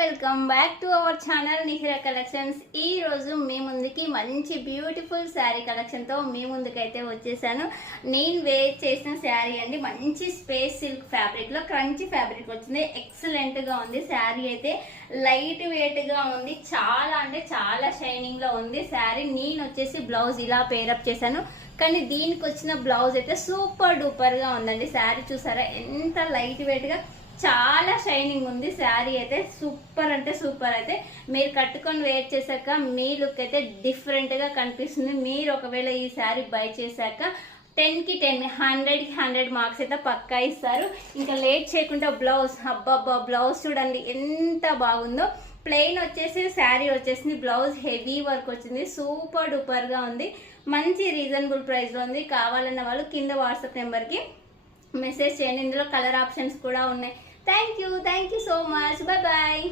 Welcome back to our channel Nihira collections. ఈ రోజు మీ ముందుకి మంచి బ్యూటిఫుల్ శారీ కలెక్షన్ తో మీ ముందుకైతే వచ్చేసాను. నేను వేర్ చేసిన శారీ అండి, మంచి స్పేస్ సిల్క్ ఫ్యాబ్రిక్ లో క్రంచీ ఫ్యాబ్రిక్ వచ్చింది. ఎక్సలెంట్ గా ఉంది శారీ, అయితే లైట్ వెయిట్ గా ఉంది, చాలా అంటే చాలా షైనింగ్ లో ఉంది శారీ. నేను వచ్చేసి బ్లౌజ్ ఇలా పేరప్ చేశాను, కానీ దీనికి వచ్చిన బ్లౌజ్ అయితే సూపర్ డూపర్ గా ఉందండి. శారీ చూసారా ఎంత లైట్ వెయిట్ గా, చాలా షైనింగ్ ఉంది శారీ అయితే. సూపర్ అంటే సూపర్. అయితే మీరు కట్టుకొని వేర్ చేశాక మీ లుక్ అయితే డిఫరెంట్ గా కనిపిస్తుంది. మీరు ఒకవేళ ఈ శారీ బై చేశాక 10కి 10, 100కి 100 మార్క్స్ అయితే పక్కా ఇస్తారు. ఇంకా లేట్ చేయకుండా బ్లౌజ్, అబ్బాబ్బా బ్లౌజ్ చూడండి ఎంత బాగుందో. ప్లెయిన్ వచ్చేసి శారీ వచ్చేసింది, బ్లౌజ్ హెవీ వర్క్ వచ్చింది, సూపర్ డూపర్ గా ఉంది. మంచి రీజనబుల్ ప్రైస్ లో ఉంది. కావాలన్న వాళ్ళు కింద వాట్సాప్ నెంబర్ కి మెసేజ్ చేయండి. ఇందులో కలర్ ఆప్షన్స్ కూడా ఉన్నాయి. Thank you so much. Bye bye.